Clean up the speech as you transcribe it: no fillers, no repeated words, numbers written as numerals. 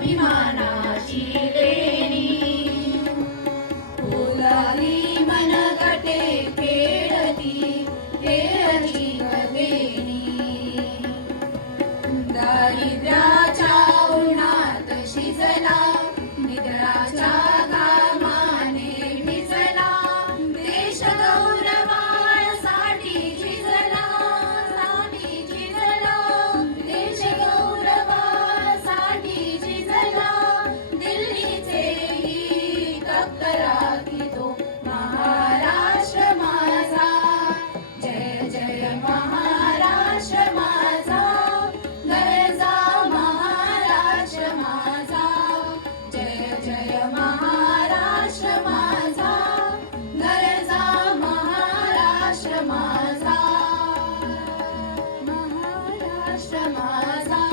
अभिमानाची लेणी फुलाली मनगटे खेळती खेळती गगेनी दारिद्र्याच्या उन्हात शिजला निद्राच्या घामाने भिजला देश गौरवासाठी झिजला देश गौरवासाठी झिजला दिल्लीचे ही तक्रारी तो महाराष्ट्र माझा जय जय महाराष्ट्र माझा गरजा महाराष्ट्र माझा जय जय महाराष्ट्र माझा गरजा महाराष्ट्र माझा महाराष्ट्र माझा